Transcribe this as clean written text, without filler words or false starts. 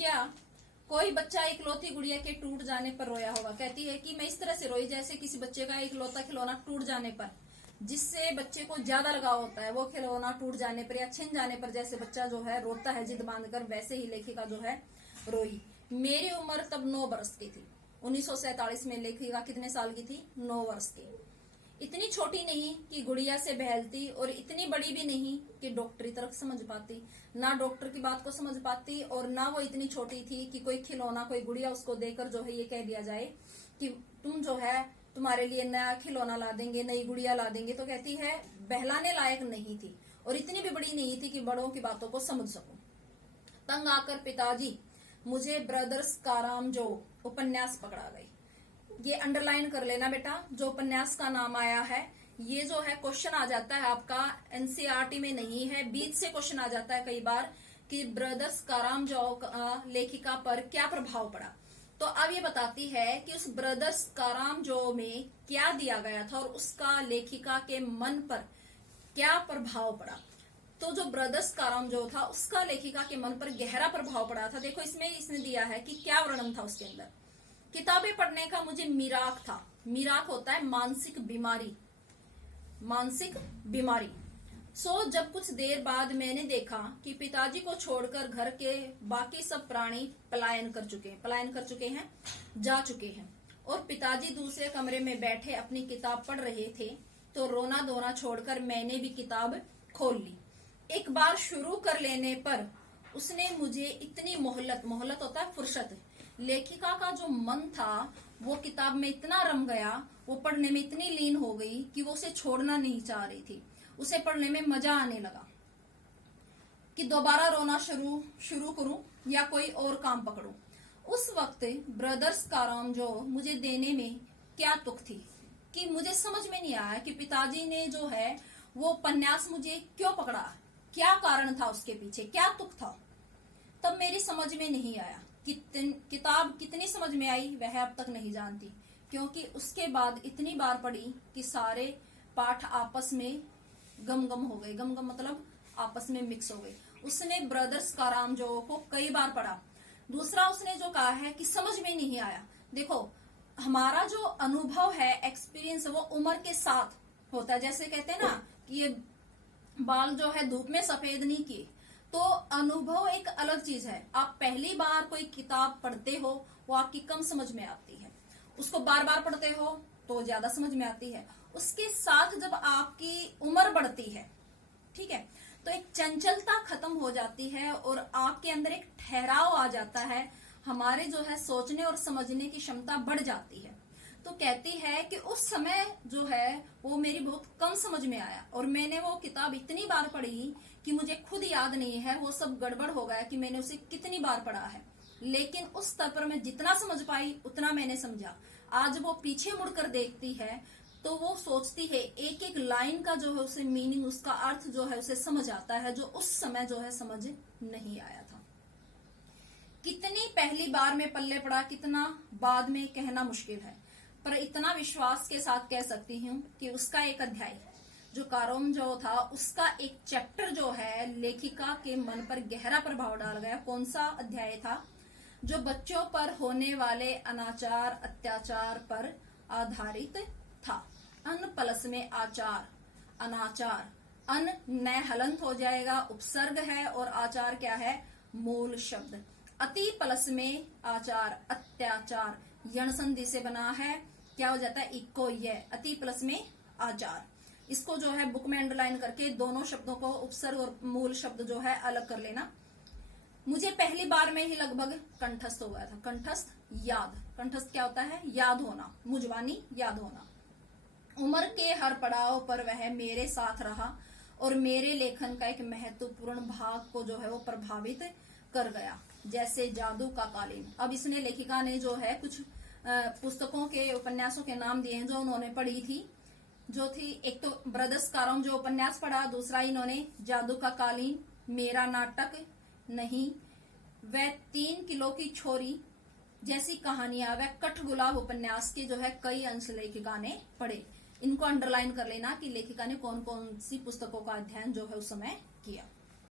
क्या कोई बच्चा इकलौती गुड़िया के टूट जाने पर रोया होगा। कहती है कि मैं इस तरह से रोई जैसे किसी बच्चे का इकलौता खिलौना टूट जाने पर, जिससे बच्चे को ज्यादा लगाव होता है, वो खिलौना टूट जाने पर या छिन जाने पर जैसे बच्चा जो है रोता है जिद बांधकर, वैसे ही लेखिका जो है रोई। मेरी उम्र तब 9 वर्ष की थी। 1947 में लेखिका कितने साल की थी? 9 वर्ष की। इतनी छोटी नहीं कि गुड़िया से बहलती और इतनी बड़ी भी नहीं कि डॉक्टरी तरफ समझ पाती। ना डॉक्टर की बात को समझ पाती और ना वो इतनी छोटी थी कि कोई खिलौना, कोई गुड़िया उसको देकर जो है ये कह दिया जाए कि तुम जो है तुम्हारे लिए नया खिलौना ला देंगे, नई गुड़िया ला देंगे। तो कहती है बहलाने लायक नहीं थी और इतनी भी बड़ी नहीं थी कि बड़ों की बातों को समझ सकूं। तंग आकर पिताजी मुझे ब्रदर्स काराम जो उपन्यास पकड़ा गई। ये अंडरलाइन कर लेना बेटा, जो उपन्यास का नाम आया है, ये जो है क्वेश्चन आ जाता है आपका एनसीईआरटी में नहीं है, बीच से क्वेश्चन आ जाता है कई बार कि ब्रदर्स कारामजो लेखिका पर क्या प्रभाव पड़ा। तो अब ये बताती है कि उस ब्रदर्स कारामजो में क्या दिया गया था और उसका लेखिका के मन पर क्या प्रभाव पड़ा। तो जो ब्रदर्स कारामजो था उसका लेखिका के मन पर गहरा प्रभाव पड़ा था। देखो इसमें इसने दिया है कि क्या वर्णन था उसके अंदर। किताबें पढ़ने का मुझे मिराक था। मिराक होता है मानसिक बीमारी, मानसिक बीमारी। जब कुछ देर बाद मैंने देखा कि पिताजी को छोड़कर घर के बाकी सब प्राणी पलायन कर चुके हैं, जा चुके हैं, और पिताजी दूसरे कमरे में बैठे अपनी किताब पढ़ रहे थे, तो रोना धोना छोड़कर मैंने भी किताब खोल ली। एक बार शुरू कर लेने पर उसने मुझे इतनी मोहलत होता है फुर्सत, लेखिका का जो मन था वो किताब में इतना रम गया, वो पढ़ने में इतनी लीन हो गई कि वो उसे छोड़ना नहीं चाह रही थी। उसे पढ़ने में मजा आने लगा कि दोबारा रोना शुरू करूं या कोई और काम पकड़ूं। उस वक्त ब्रदर्स कारामजो मुझे देने में क्या तुक थी कि मुझे समझ में नहीं आया कि पिताजी ने जो है वो उपन्यास मुझे क्यों पकड़ा, क्या कारण था उसके पीछे, क्या तुक था। तब मेरी समझ में नहीं आया। किताब कितनी समझ में आई वह अब तक नहीं जानती, क्योंकि उसके बाद इतनी बार पढ़ी कि सारे पाठ आपस में गम हो गए। गम मतलब आपस में मिक्स हो गए। उसने ब्रदर्स कारामजो को कई बार पढ़ा। दूसरा उसने जो कहा है कि समझ में नहीं आया। देखो हमारा जो अनुभव है, एक्सपीरियंस, वो उम्र के साथ होता है। जैसे कहते हैं ना कि ये बाल जो है धूप में सफेद नहीं किए, तो अनुभव एक अलग चीज है। आप पहली बार कोई किताब पढ़ते हो वो आपकी कम समझ में आती है, उसको बार बार पढ़ते हो तो ज्यादा समझ में आती है। उसके साथ जब आपकी उम्र बढ़ती है, ठीक है, तो एक चंचलता खत्म हो जाती है और आपके अंदर एक ठहराव आ जाता है। हमारे जो है सोचने और समझने की क्षमता बढ़ जाती है। तो कहती है कि उस समय जो है वो मेरी बहुत कम समझ में आया और मैंने वो किताब इतनी बार पढ़ी कि मुझे खुद याद नहीं है, वो सब गड़बड़ हो गया कि मैंने उसे कितनी बार पढ़ा है। लेकिन उस स्तर पर मैं जितना समझ पाई उतना मैंने समझा। आज वो पीछे मुड़कर देखती है तो वो सोचती है, एक एक लाइन का जो है उसे मीनिंग, उसका अर्थ जो है उसे समझ आता है, जो उस समय जो है समझ नहीं आया था। कितनी पहली बार में पल्ले पड़ा, कितना बाद में कहना मुश्किल है, पर इतना विश्वास के साथ कह सकती हूँ कि उसका एक अध्याय जो कारामजो था, उसका एक चैप्टर जो है लेखिका के मन पर गहरा प्रभाव डाल गया। कौन सा अध्याय था? जो बच्चों पर होने वाले अनाचार अत्याचार पर आधारित था। अन प्लस में आचार, अनाचार, अन नए हलंत हो जाएगा, उपसर्ग है, और आचार क्या है? मूल शब्द। अति प्लस में आचार अत्याचार, यण संधि से बना है, क्या हो जाता है? इको ये, अति प्लस में आचार। इसको जो है बुक में अंडरलाइन करके दोनों शब्दों को, उपसर्ग और मूल शब्द जो है अलग कर लेना। मुझे पहली बार में ही लगभग कंठस्थ हो गया था। कंठस्थ याद, कंठस्थ क्या होता है? याद होना, मुजवानी, याद होना। उम्र के हर पड़ाव पर वह मेरे साथ रहा और मेरे लेखन का एक महत्वपूर्ण भाग को जो है वो प्रभावित कर गया, जैसे जादू का कालीन। अब इसने, लेखिका ने जो है कुछ पुस्तकों के, उपन्यासों के नाम दिए हैं जो उन्होंने पढ़ी थी। जो थी, एक तो ब्रदर्स कारामजो उपन्यास पढ़ा, दूसरा इन्होंने जादू का कालीन, मेरा नाटक नहीं, वह 3 किलो की छोरी जैसी कहानियां, वह कठगुलाब उपन्यास के जो है कई अंश लेखिका ने पढ़े। इनको अंडरलाइन कर लेना कि लेखिका ने कौन कौन सी पुस्तकों का अध्ययन जो है उस समय किया।